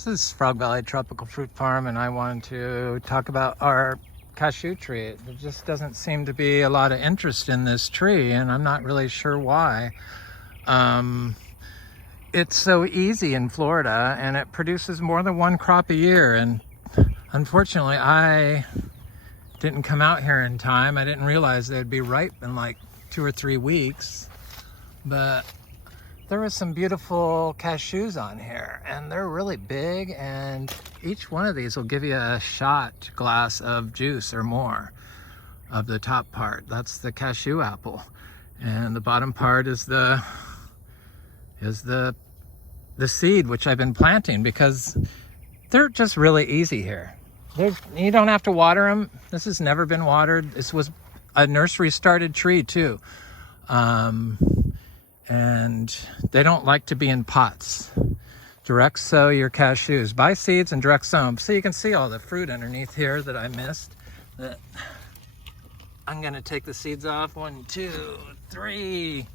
This is Frog Valley Tropical Fruit Farm, and I wanted to talk about our cashew tree. There just doesn't seem to be a lot of interest in this tree, and I'm not really sure why. It's so easy in Florida, and it produces more than one crop a year, and unfortunately I didn't come out here in time. I didn't realize they'd be ripe in like 2 or 3 weeks, but there was some beautiful cashews on here, and they're really big, and each one of these will give you a shot glass of juice or more of the top part. That's the cashew apple, and the bottom part is the seed, which I've been planting because they're just really easy here. You don't have to water them. This has never been watered. This was a nursery started tree too. And they don't like to be in pots. Direct sow your cashews. Buy seeds and direct sow them. So you can see all the fruit underneath here that I missed. I'm gonna take the seeds off. 1, 2, 3.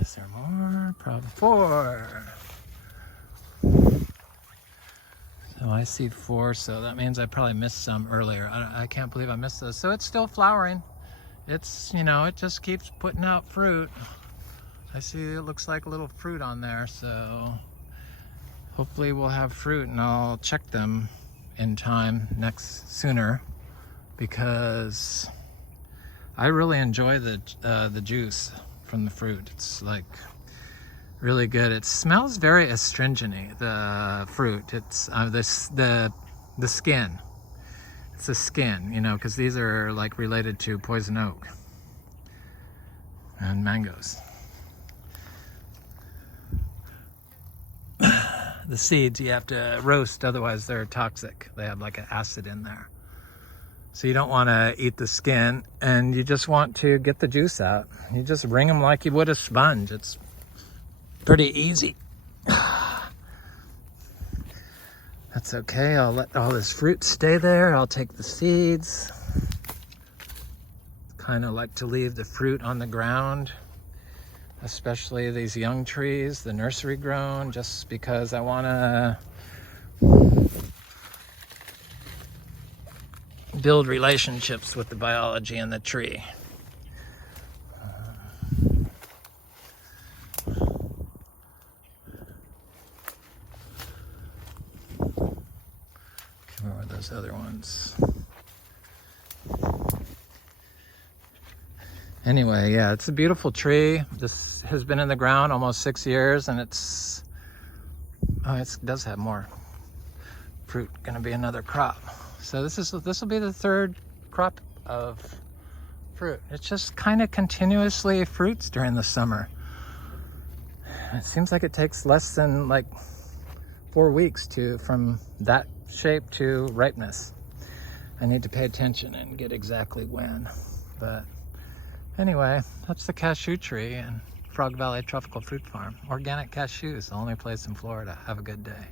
Is there more? Probably 4. So I see 4, so that means I probably missed some earlier. I can't believe I missed those. So it's still flowering. It's, it just keeps putting out fruit. I see it looks like a little fruit on there, so hopefully we'll have fruit, and I'll check them in time sooner, because I really enjoy the juice from the fruit. It's like really good. It smells very astringent-y, the fruit. It's the skin. It's the skin, because these are like related to poison oak and mangoes. The seeds you have to roast, otherwise they're toxic. They have like an acid in there. So you don't want to eat the skin, and you just want to get the juice out. You just wring them like you would a sponge. It's pretty easy. That's okay. I'll let all this fruit stay there. I'll take the seeds. Kind of like to leave the fruit on the ground, especially these young trees, the nursery grown, just because I want to build relationships with the biology in the tree. Where are those other ones? Anyway, yeah, it's a beautiful tree. This has been in the ground almost 6 years, and it does have more fruit. Going to be another crop. So this will be the 3rd crop of fruit. It just kind of continuously fruits during the summer. It seems like it takes less than like 4 weeks from that shape to ripeness. I need to pay attention and get exactly when. But anyway, that's the cashew tree and Frog Valley Tropical Fruit Farm. Organic cashews, the only place in Florida. Have a good day.